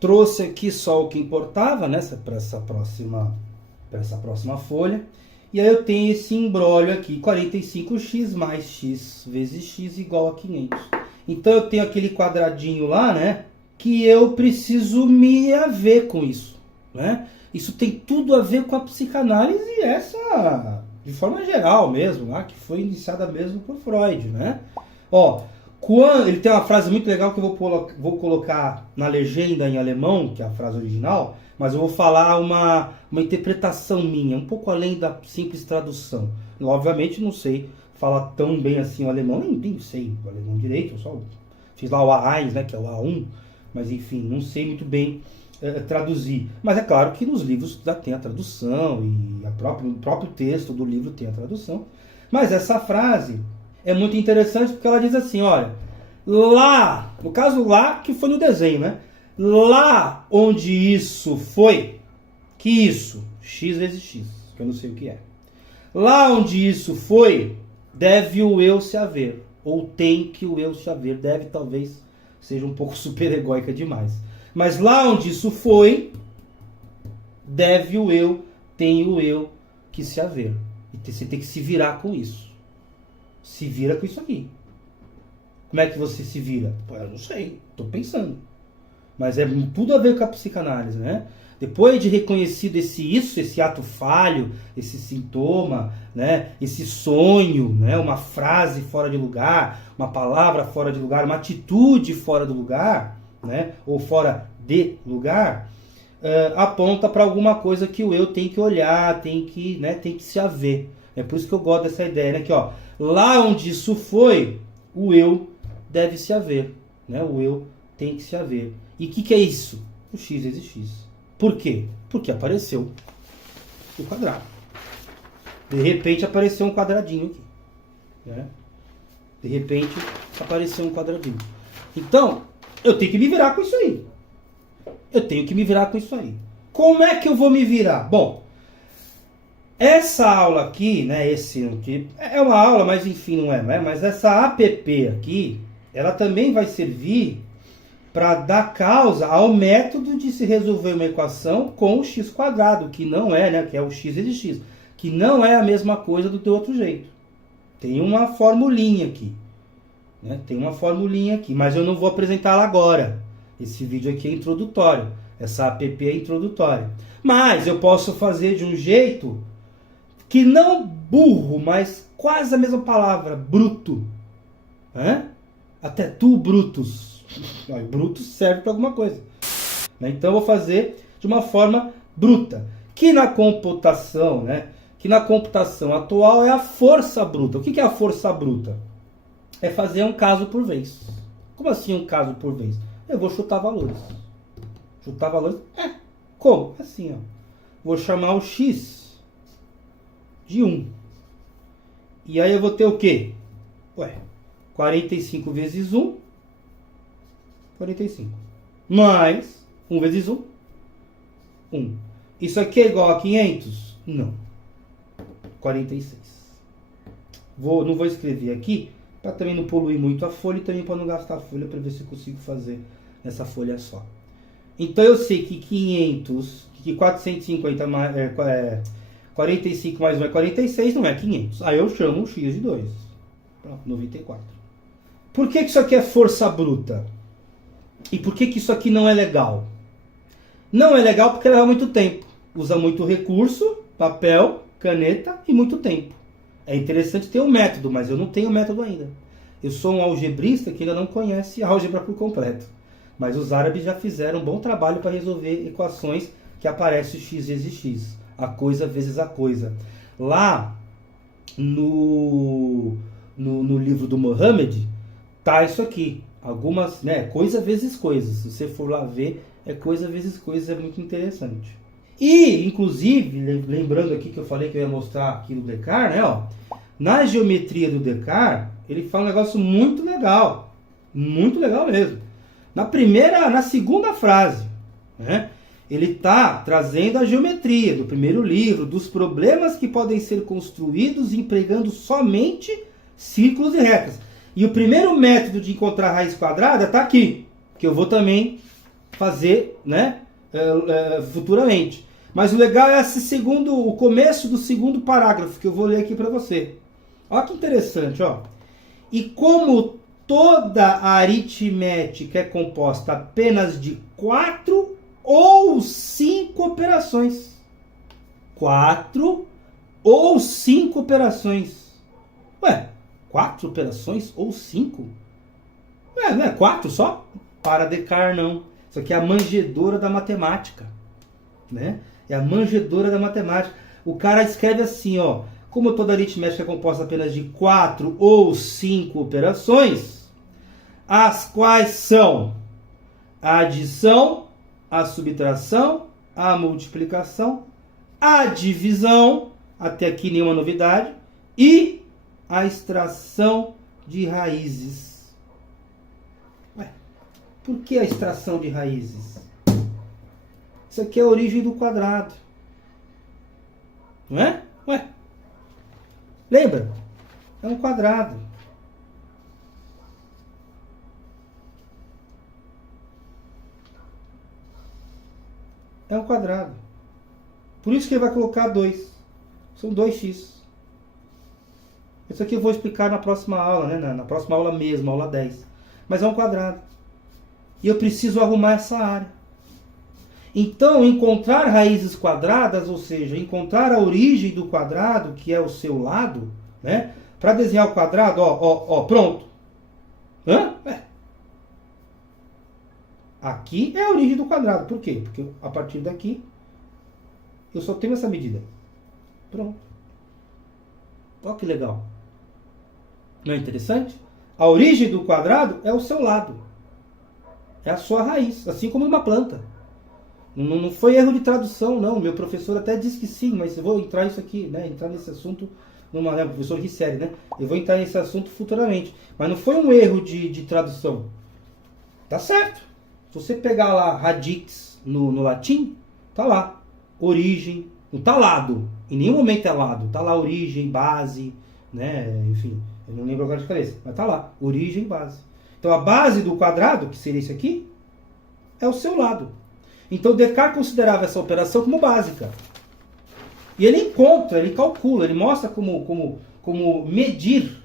Trouxe aqui só o que importava, né, para essa próxima folha. E aí eu tenho esse imbróglio aqui, 45x mais x vezes x igual a 500. Então eu tenho aquele quadradinho lá, né, que eu preciso me haver com isso, né? Isso tem tudo a ver com a psicanálise, essa de forma geral mesmo, lá, que foi iniciada mesmo por Freud, né? Ó, ele tem uma frase muito legal que eu vou colocar na legenda em alemão, que é a frase original, mas eu vou falar uma interpretação minha, um pouco além da simples tradução. Eu, obviamente não sei falar tão bem assim o alemão, nem sei o alemão direito, eu só fiz lá o A1, né, que é o A1, mas enfim, não sei muito bem traduzir. Mas é claro que nos livros já tem a tradução, e o próprio texto do livro tem a tradução. Mas essa frase é muito interessante porque ela diz assim, olha, lá, no caso lá que foi no desenho, né? Lá onde isso foi, que isso, x vezes x, que eu não sei o que é. Lá onde isso foi, deve o eu se haver, ou tem que o eu se haver, deve talvez seja um pouco superegóica demais. Mas lá onde isso foi, deve o eu, tem o eu que se haver. E você tem que se virar com isso. Se vira com isso aqui. Como é que você se vira? Pô, eu não sei, estou pensando. Mas é tudo a ver com a psicanálise, né? Depois de reconhecido esse ato falho, esse sintoma, né? Esse sonho, né? Uma frase fora de lugar, uma palavra fora de lugar, uma atitude fora do lugar, né? Ou fora de lugar, aponta para alguma coisa que o eu tem que olhar, tem que se haver. É por isso que eu gosto dessa ideia, né? Que, ó, lá onde isso foi, o eu deve se haver, né? O eu tem que se haver. E o que é isso? O x vezes x. Por quê? Porque apareceu o quadrado. De repente apareceu um quadradinho aqui, né? De repente apareceu um quadradinho. Então, eu tenho que me virar com isso aí. Como é que eu vou me virar? Bom, essa aula aqui, né, esse aqui, é uma aula, mas enfim, não é, né? Mas essa app aqui, ela também vai servir para dar causa ao método de se resolver uma equação com o x quadrado, que não é, né, que é o x vezes x, que não é a mesma coisa do outro jeito. Tem uma formulinha aqui, né? Tem uma formulinha aqui, mas eu não vou apresentá-la agora. Esse vídeo aqui é introdutório, essa app é introdutória. Mas eu posso fazer de um jeito que não burro, mas quase a mesma palavra, bruto. Né? Até tu, Brutus. Brutus serve para alguma coisa. Então eu vou fazer de uma forma bruta. Que na computação, né? Que na computação atual é a força bruta. O que é a força bruta? É fazer um caso por vez. Como assim um caso por vez? Eu vou chutar valores. Chutar valores? Como? Assim, ó. Vou chamar o x de 1. E aí eu vou ter o quê? 45 vezes 1, 45. Mais 1 vezes 1, 1. Isso aqui é igual a 500? Não. 46. Não vou escrever aqui, para também não poluir muito a folha e também para não gastar a folha, para ver se eu consigo fazer essa folha só. Então eu sei que 450 mais, 45 mais 1 é 46, não é 500. Aí eu chamo o x de 2. Pronto, 94. Por que isso aqui é força bruta? E por que isso aqui não é legal? Não é legal porque leva muito tempo. Usa muito recurso, papel, caneta e muito tempo. É interessante ter um método, mas eu não tenho método ainda. Eu sou um algebrista que ainda não conhece a álgebra por completo. Mas os árabes já fizeram um bom trabalho para resolver equações que aparecem x vezes x. A coisa vezes a coisa. Lá no livro do Mohammed, tá isso aqui. Algumas, né, coisa vezes coisa. Se você for lá ver, é coisa vezes coisa, é muito interessante. E, inclusive, lembrando aqui que eu falei que eu ia mostrar aqui no Descartes, né, ó, na geometria do Descartes, ele fala um negócio muito legal mesmo. Na segunda frase, né, ele está trazendo a geometria do primeiro livro, dos problemas que podem ser construídos empregando somente círculos e retas. E o primeiro método de encontrar raiz quadrada está aqui, que eu vou também fazer, né, futuramente. Mas o legal é o começo do segundo parágrafo, que eu vou ler aqui para você. Olha que interessante, ó. E como toda a aritmética é composta apenas de 4 ou 5 operações. 4 ou 5 operações. Ué, 4 operações ou 5? Ué, não é 4 só? Para Descartes, não. Isso aqui é a manjedoura da matemática, né? É a manjedoura da matemática. O cara escreve assim, ó. Como toda aritmética é composta apenas de 4 ou 5 operações, as quais são a adição, a subtração, a multiplicação, a divisão, até aqui nenhuma novidade, e a extração de raízes. Ué, por que a extração de raízes? Isso aqui é a origem do quadrado. Não é? Ué. Lembra? É um quadrado. É um quadrado. Por isso que ele vai colocar 2. São 2x. Isso aqui eu vou explicar na próxima aula, né? Na próxima aula mesmo, aula 10. Mas é um quadrado. E eu preciso arrumar essa área. Então, encontrar raízes quadradas, ou seja, encontrar a origem do quadrado, que é o seu lado, né? Para desenhar o quadrado, ó, pronto. Hã? Aqui é a origem do quadrado. Por quê? Porque a partir daqui eu só tenho essa medida. Pronto. Olha que legal. Não é interessante? A origem do quadrado é o seu lado. É a sua raiz, assim como uma planta. Não foi erro de tradução, não. Meu professor até disse que sim, mas eu vou entrar isso aqui, né? Entrar nesse assunto, né? O professor Risseri, né? Eu vou entrar nesse assunto futuramente. Mas não foi um erro de tradução. Tá certo. Se você pegar lá radix no latim, tá lá. Origem. Não tá lado. Em nenhum momento é lado. Tá lá origem, base, né? Enfim, eu não lembro agora de cabeça. Mas tá lá. Origem, base. Então a base do quadrado, que seria esse aqui, é o seu lado. Então Descartes considerava essa operação como básica. E ele encontra, ele calcula, ele mostra como medir,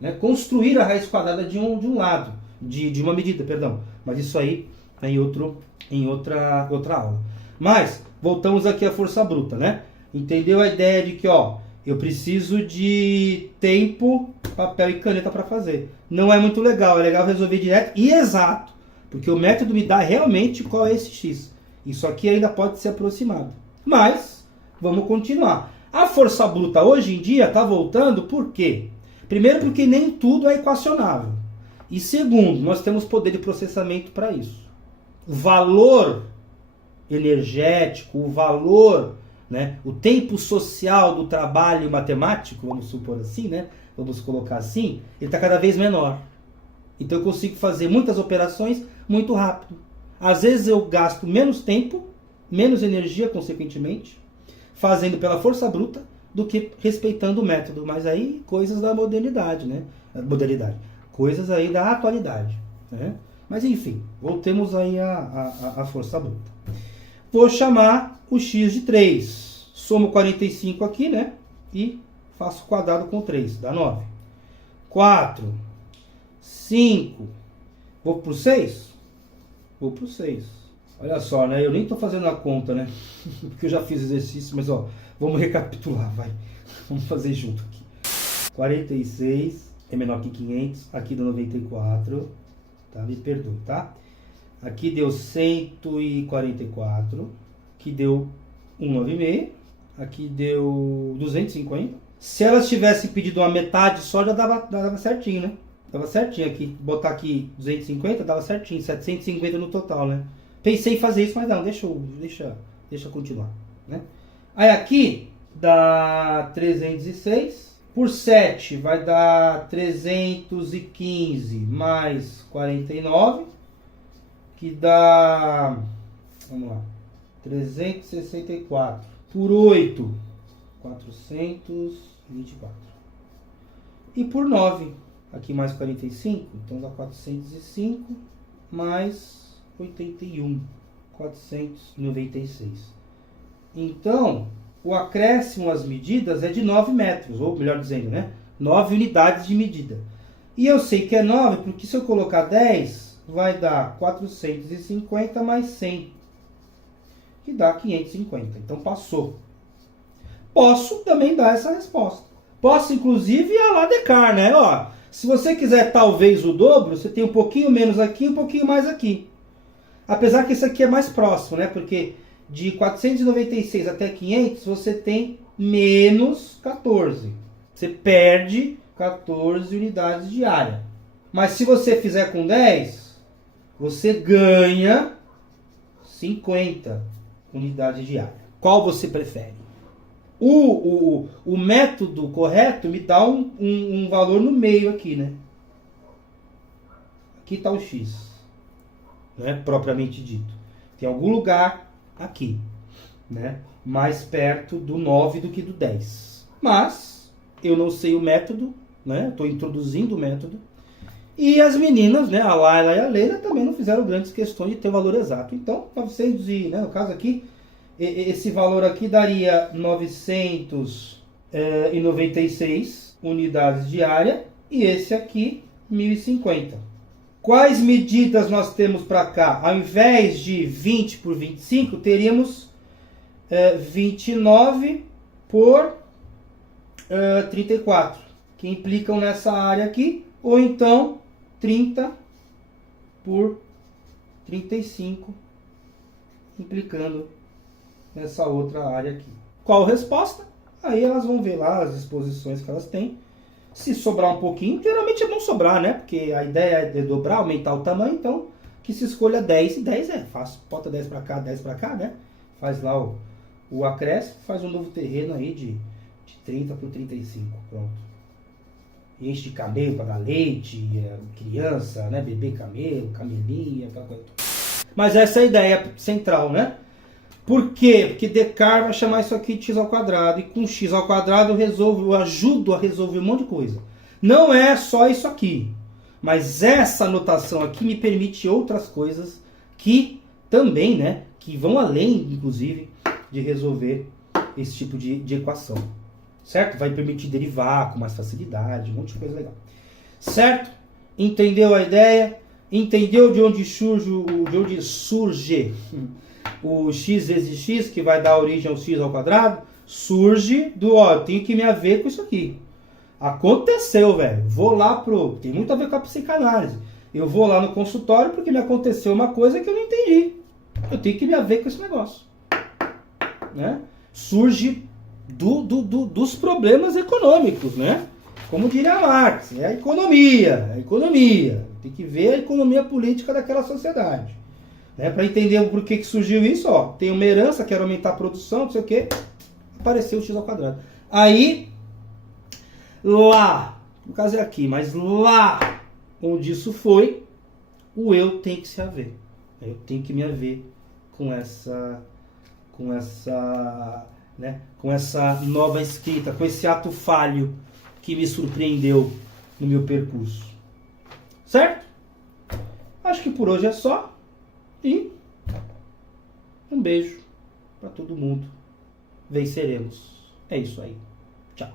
né, construir a raiz quadrada de um lado, de uma medida, perdão. Mas isso aí é em outra aula. Mas, voltamos aqui à força bruta, né? Entendeu a ideia de que, ó, eu preciso de tempo, papel e caneta para fazer. Não é muito legal, é legal resolver direto e exato, porque o método me dá realmente qual é esse x. Isso aqui ainda pode ser aproximado. Mas, vamos continuar. A força bruta hoje em dia está voltando por quê? Primeiro porque nem tudo é equacionável. E segundo, nós temos poder de processamento para isso. O valor energético, o valor, né, o tempo social do trabalho matemático, vamos supor assim, né, vamos colocar assim, ele está cada vez menor. Então eu consigo fazer muitas operações muito rápido. Às vezes eu gasto menos tempo, menos energia, consequentemente, fazendo pela força bruta, do que respeitando o método. Mas aí, coisas da modernidade, né? Coisas aí da atualidade, né? Mas enfim, voltemos aí à força bruta. Vou chamar o x de 3. Somo 45 aqui, né? E faço quadrado com 3, dá 9. 4, 5, vou pro 6? Vou pro 6. Olha só, né? Eu nem tô fazendo a conta, né? Porque eu já fiz exercício, mas ó, vamos recapitular, vai. Vamos fazer junto aqui. 46 é menor que 500, aqui deu 94, tá? Me perdoe, tá? Aqui deu 144, aqui deu 196, aqui deu 250. Se elas tivessem pedido uma metade só, já dava certinho, né? Dava certinho aqui. Botar aqui 250, dava certinho. 750 no total, né? Pensei em fazer isso, mas não, deixa eu continuar, né? Aí aqui dá 306. Por 7 vai dar 315 mais 49. Que dá, vamos lá, 364. Por 8, 424. E por 9, aqui mais 45, então dá 405 mais 81. 496. Então, o acréscimo às medidas é de 9 metros, ou melhor dizendo, né? 9 unidades de medida. E eu sei que é 9 porque se eu colocar 10, vai dar 450 mais 100, que dá 550. Então, passou. Posso também dar essa resposta. Posso, inclusive, ir a lá Descartes, né? Ó, se você quiser talvez o dobro, você tem um pouquinho menos aqui, um pouquinho mais aqui. Apesar que isso aqui é mais próximo, né? Porque de 496 até 500, você tem menos 14. Você perde 14 unidades de área. Mas se você fizer com 10, você ganha 50 unidades de área. Qual você prefere? O método correto me dá um valor no meio aqui, né? Aqui está o x, né? Propriamente dito. Tem algum lugar aqui, né? Mais perto do 9 do que do 10. Mas eu não sei o método, né? Estou introduzindo o método. E as meninas, né? A Laila e a Leila também não fizeram grandes questões de ter o valor exato. Então, 900 e, né? No caso aqui, esse valor aqui daria 996 unidades de área e esse aqui 1050. Quais medidas nós temos para cá? Ao invés de 20 por 25, teríamos 29 por 34, que implicam nessa área aqui, ou então 30 por 35, implicando nessa outra área aqui. Qual a resposta? Aí elas vão ver lá as exposições que elas têm. Se sobrar um pouquinho, geralmente é bom sobrar, né? Porque a ideia é dobrar, aumentar o tamanho, então que se escolha 10, e 10 é fácil. Bota 10 para cá, 10 para cá, né? Faz lá o acréscimo, faz um novo terreno aí de 30 por 35, pronto. E enche de camelo para dar leite, criança, né? Bebê camelo, camelinha, aquela coisa. Mas essa é a ideia central, né? Por quê? Porque Descartes vai chamar isso aqui de x ao quadrado. E com x ao quadrado eu ajudo a resolver um monte de coisa. Não é só isso aqui. Mas essa notação aqui me permite outras coisas que também, né? Que vão além, inclusive, de resolver esse tipo de equação. Certo? Vai permitir derivar com mais facilidade, um monte de coisa legal. Certo? Entendeu a ideia? Entendeu de onde surge o x vezes x, que vai dar origem ao x ao quadrado? Surge do, eu tenho que me haver com isso aqui. Aconteceu, velho. Vou lá tem muito a ver com a psicanálise. Eu vou lá no consultório porque me aconteceu uma coisa que eu não entendi. Eu tenho que me haver com esse negócio. Né? Surge dos problemas econômicos, né? Como diria Marx, é a economia. Tem que ver a economia política daquela sociedade. Né? Para entender o porquê que surgiu isso, tem uma herança, quero aumentar a produção, não sei o que, apareceu o x ao quadrado. Aí, lá, no caso é aqui, mas lá onde isso foi, o eu tem que se haver. Eu tenho que me haver com essa nova escrita, com esse ato falho que me surpreendeu no meu percurso. Certo? Acho que por hoje é só. E um beijo para todo mundo. Venceremos. É isso aí. Tchau.